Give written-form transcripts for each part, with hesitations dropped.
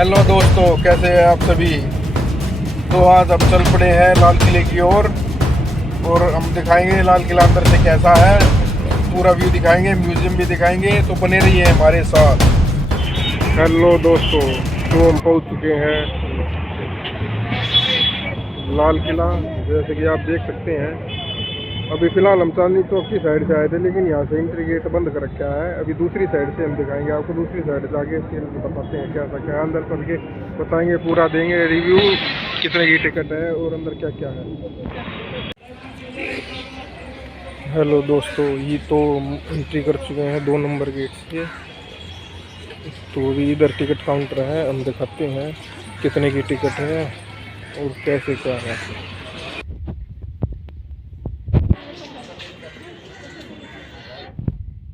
Hello दोस्तों, कैसे हैं आप सभी। तो आज हम चल पड़े हैं लाल किले की ओर और हम दिखाएंगे लाल किला अंदर से कैसा है, पूरा व्यू दिखाएंगे, म्यूजियम भी दिखाएंगे। तो बने रहिए हमारे साथ। हेलो दोस्तों, तो हम पहुंच चुके हैं लाल किला। जैसे कि आप देख सकते हैं, अभी फ़िलहाल हम चांदनी चौक की साइड से आए थे, लेकिन यहाँ से एंट्री गेट बंद कर रखा है। अभी दूसरी साइड से हम दिखाएंगे आपको, दूसरी साइड से आगे फिर बताते हैं क्या क्या है अंदर, चल के बताएंगे, पूरा देंगे रिव्यू, कितने की टिकट है और अंदर क्या क्या है। हेलो दोस्तों, ये तो एंट्री कर चुके हैं 2 नंबर गेट से। तो अभी इधर टिकट काउंटर है, हम दिखाते हैं कितने की टिकट है और कैसे क्या है।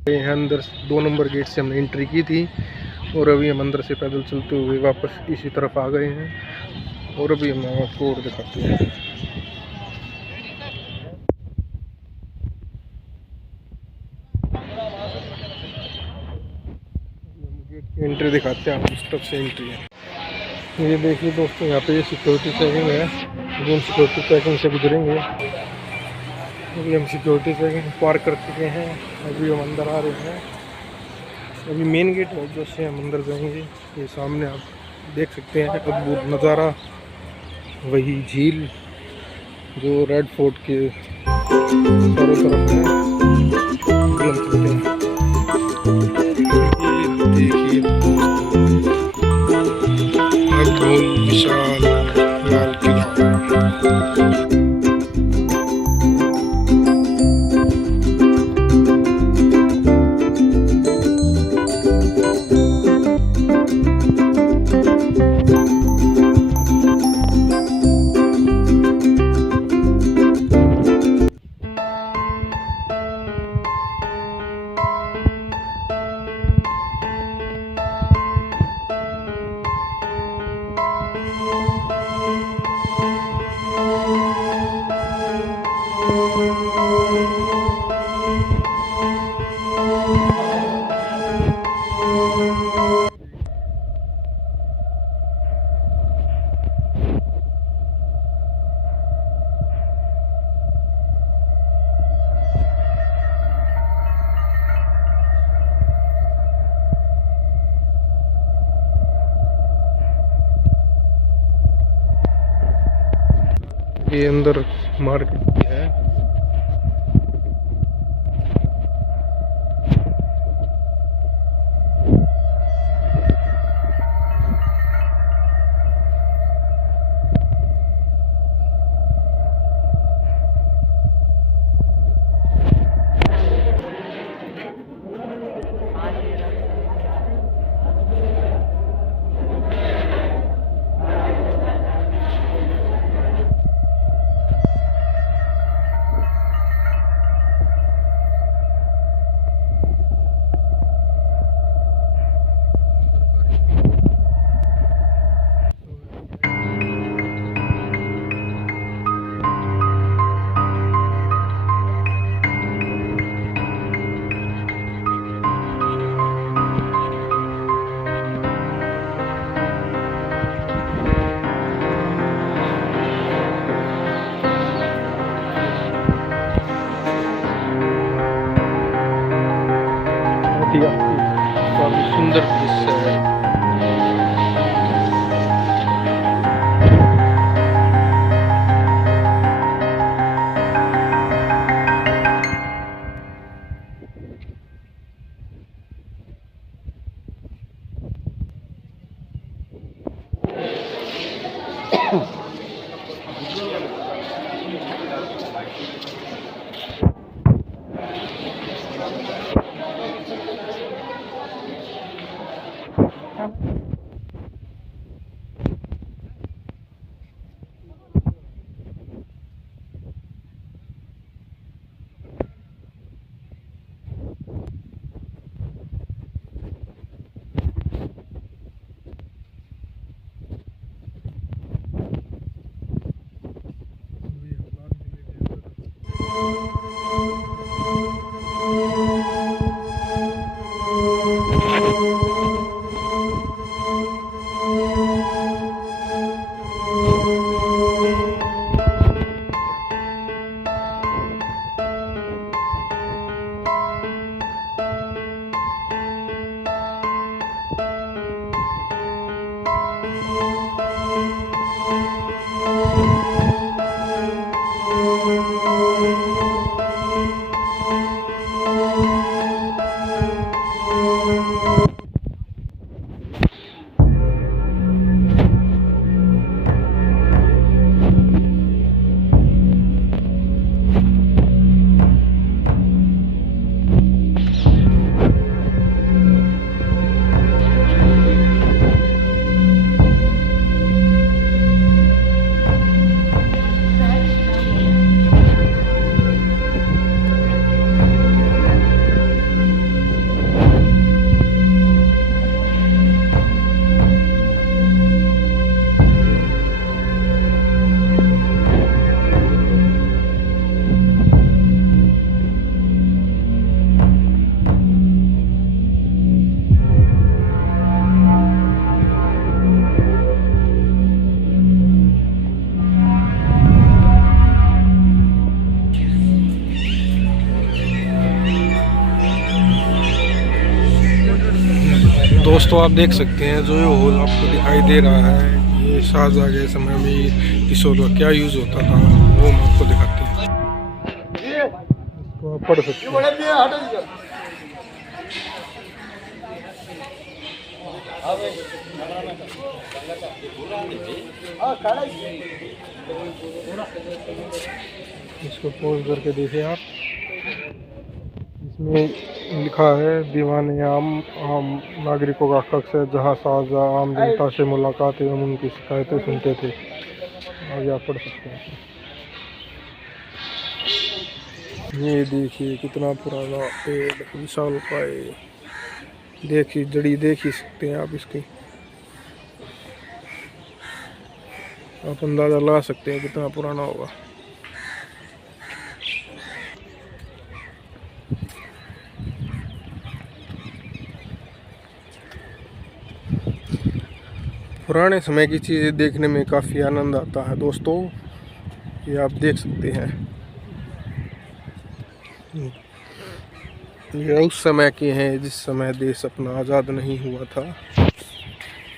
अंदर 2 नंबर गेट से हमने एंट्री की थी और अभी हम अंदर से पैदल चलते हुए वापस इसी तरफ आ गए हैं और अभी हम आपको और दिखाते हैं। गेट की एंट्री दिखाते हैं, इस तरफ से एंट्री है। ये देखिए दोस्तों, यहाँ पे ये सिक्योरिटी चेकिंग है, अभी हम सिक्योरिटी चेकिंग से गुजरेंगे। अभी हम सिक्योरिटी चेकिंग पार कर चुके हैं, अभी हम अंदर आ रहे हैं। अभी मेन गेट है जो से हम अंदर जाएंगे। ये सामने आप देख सकते हैं अद्भुत नज़ारा, वही झील जो रेड फोर्ट के चारों तरफ है। अभी हम चलते हैं। ये देखिए अद्भुत विशाल लाल किला। ये अंदर मार्केट भी है। काफी सुंदर दृश्य है। दोस्तों आप देख सकते हैं जो ये हॉल आपको दिखाई दे रहा है, ये शाहजहाँ के समय में इस हॉल का क्या यूज़ होता था वो हम आपको दिखाते हैं। इसको आप पढ़ सकते हैं। इसको पॉज करके देखिए आप, इसमें लिखा है दीवान आम नागरिकों का कक्ष है जहाँ शाहजहाँ आम जनता से मुलाकात एवं उनकी शिकायतें सुनते थे। आगे आप पढ़ सकते हैं। ये देखिए कितना पुराना पेड़, विशालकाय, देखिए जड़ी देख ही सकते हैं आप इसकी, आप अंदाज़ा लगा सकते हैं कितना पुराना होगा। पुराने समय की चीज़ें देखने में काफ़ी आनंद आता है दोस्तों, ये आप देख सकते हैं। ये उस समय के हैं जिस समय देश अपना आज़ाद नहीं हुआ था।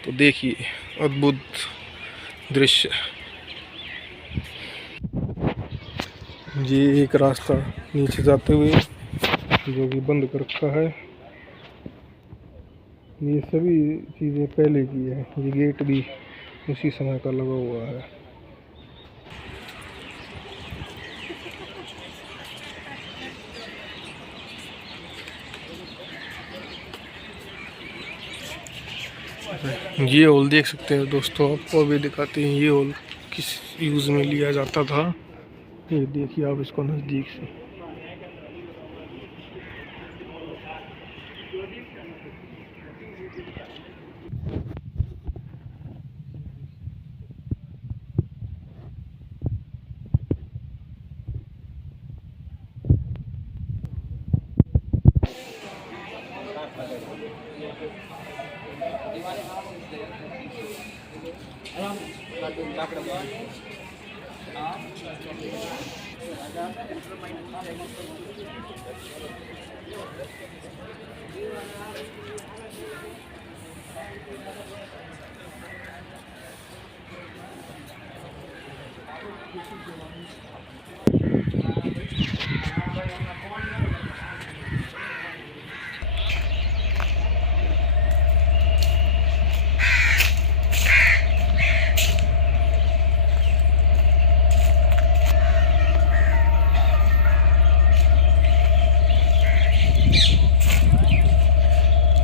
तो देखिए अद्भुत दृश्य। ये एक रास्ता नीचे जाते हुए जो कि बंद कर रखा है। ये सभी चीज़ें पहले की है। ये गेट भी उसी समय का लगा हुआ है। ये हॉल देख सकते हैं दोस्तों, आपको अभी दिखाते हैं ये हॉल किस यूज़ में लिया जाता था। ये देखिए आप इसको नज़दीक से।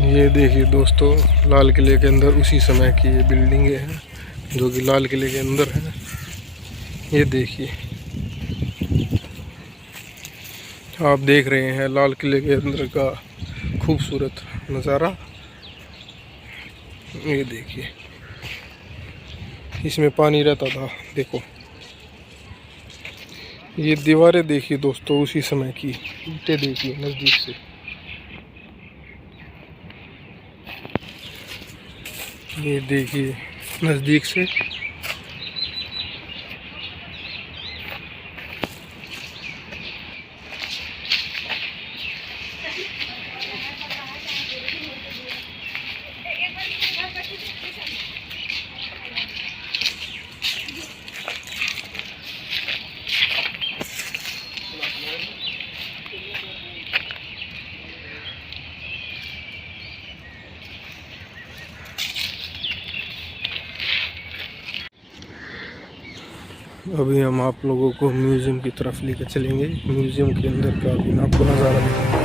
ये देखिए दोस्तों, लाल किले के अंदर उसी समय की ये बिल्डिंगें हैं जो कि लाल किले के अंदर है। ये देखिए आप देख रहे हैं लाल किले के अंदर का खूबसूरत नज़ारा। ये देखिए इसमें पानी रहता था। देखो ये दीवारें देखिए दोस्तों उसी समय की, ईंटें देखिए नज़दीक से। ये देखिए नज़दीक से। अभी हम आप लोगों को म्यूज़ियम की तरफ लेकर चलेंगे। म्यूज़ियम के अंदर का भी आपको नज़ारा दिखाएंगे।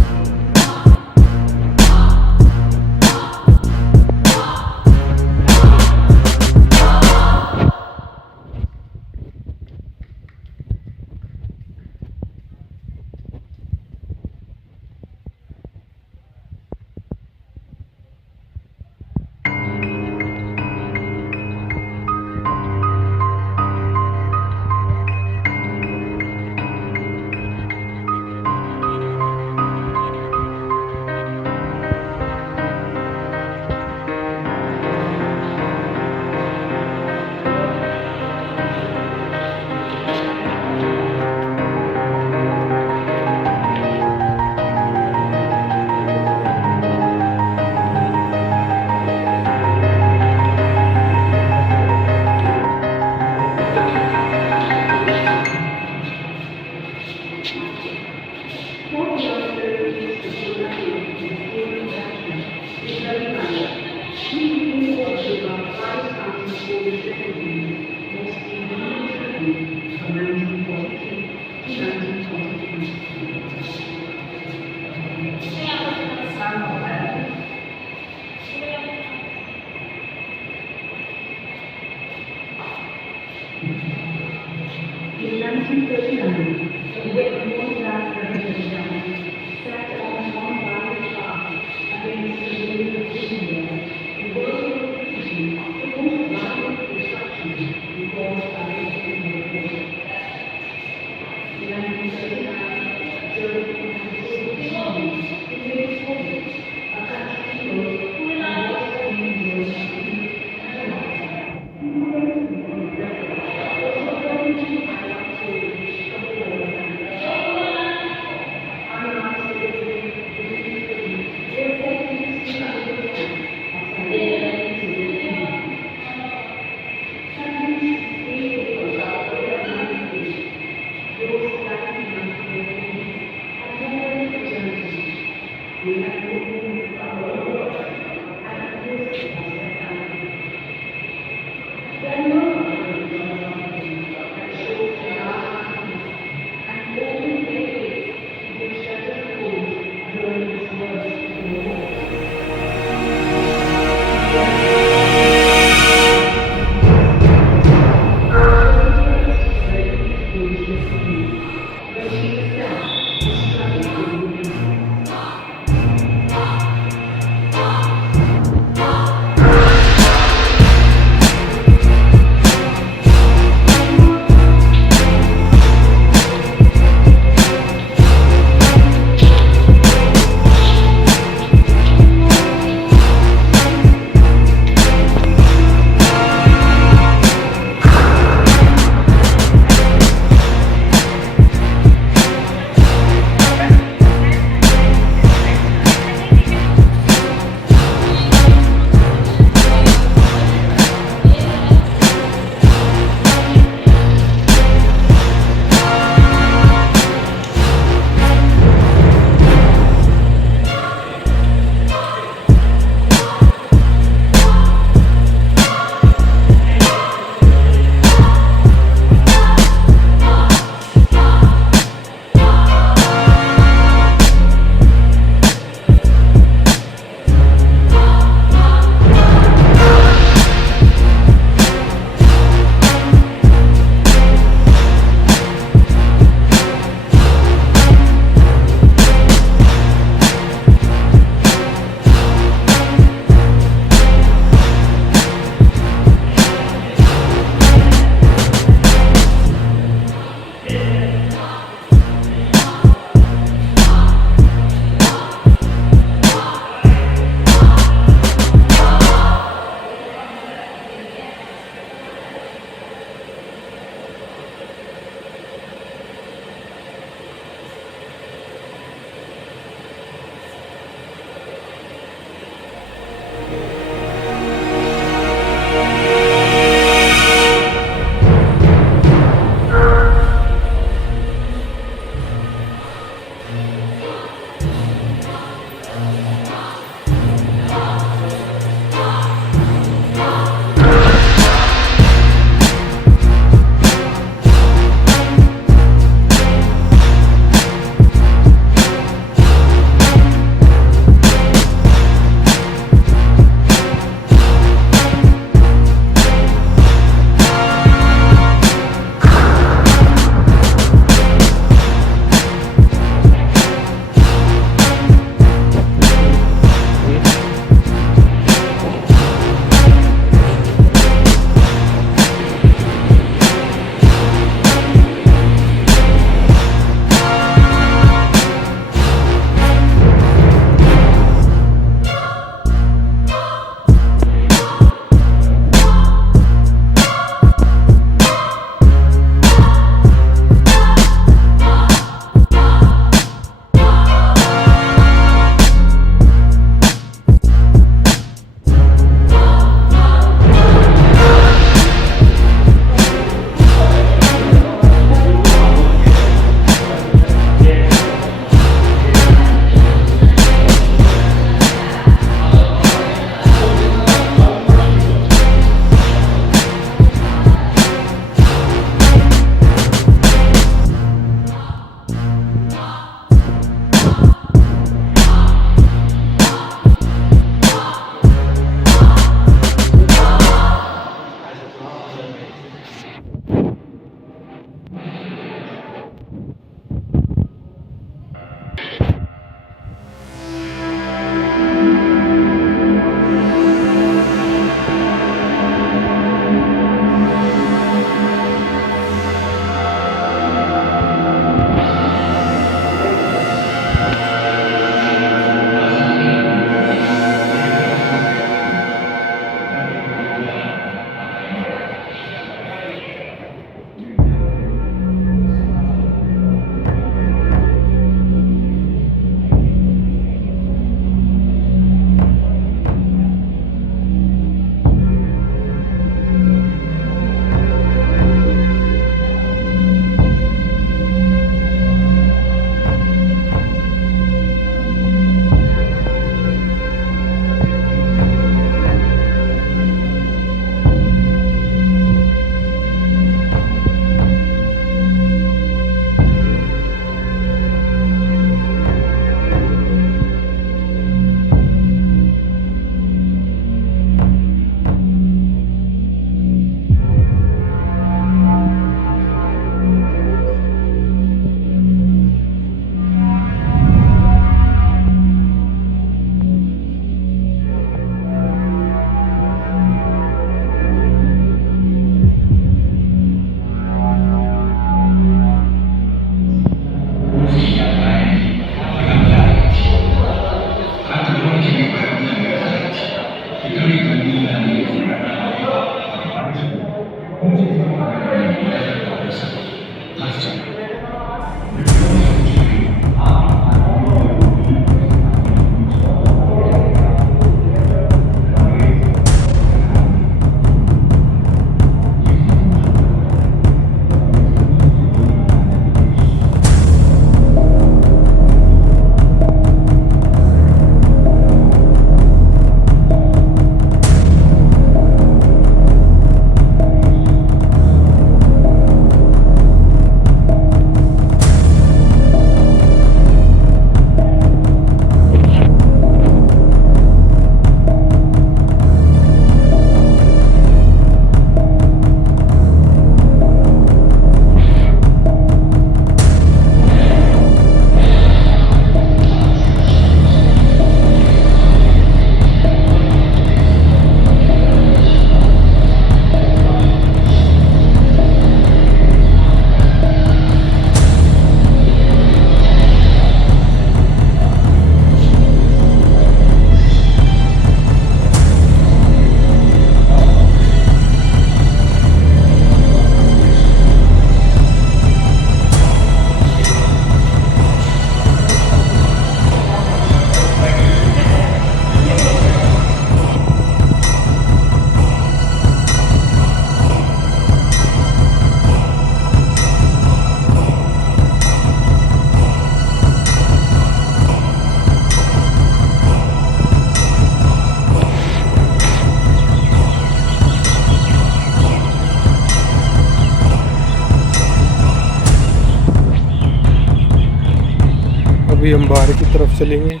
अभी हम बाहर की तरफ चलेंगे।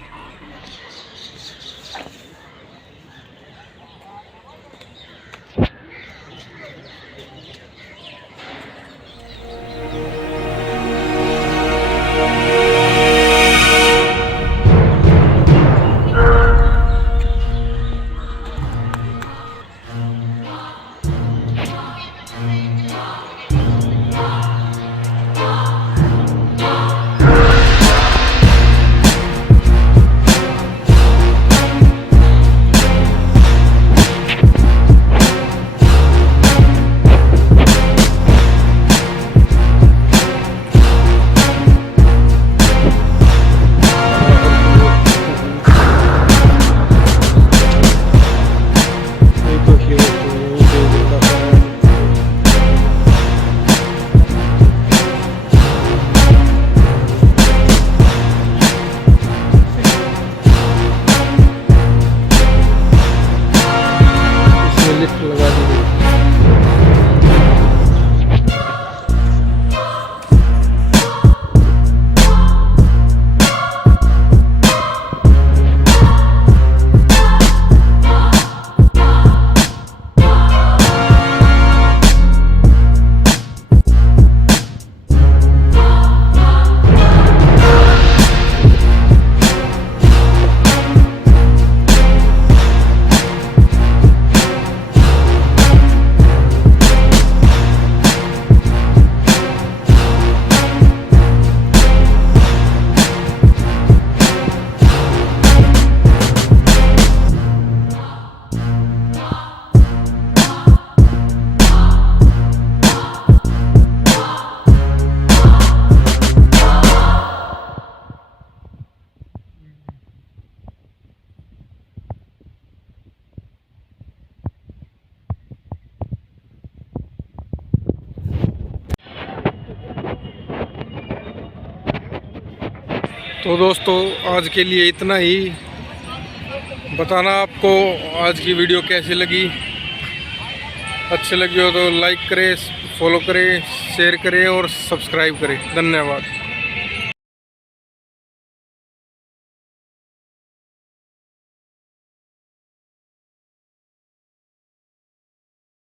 लिफ्ट लगा दी गई। तो दोस्तों आज के लिए इतना ही। बताना आपको आज की वीडियो कैसी लगी। अच्छी लगी हो तो लाइक करें, फॉलो करें, शेयर करें और सब्सक्राइब करें। धन्यवाद।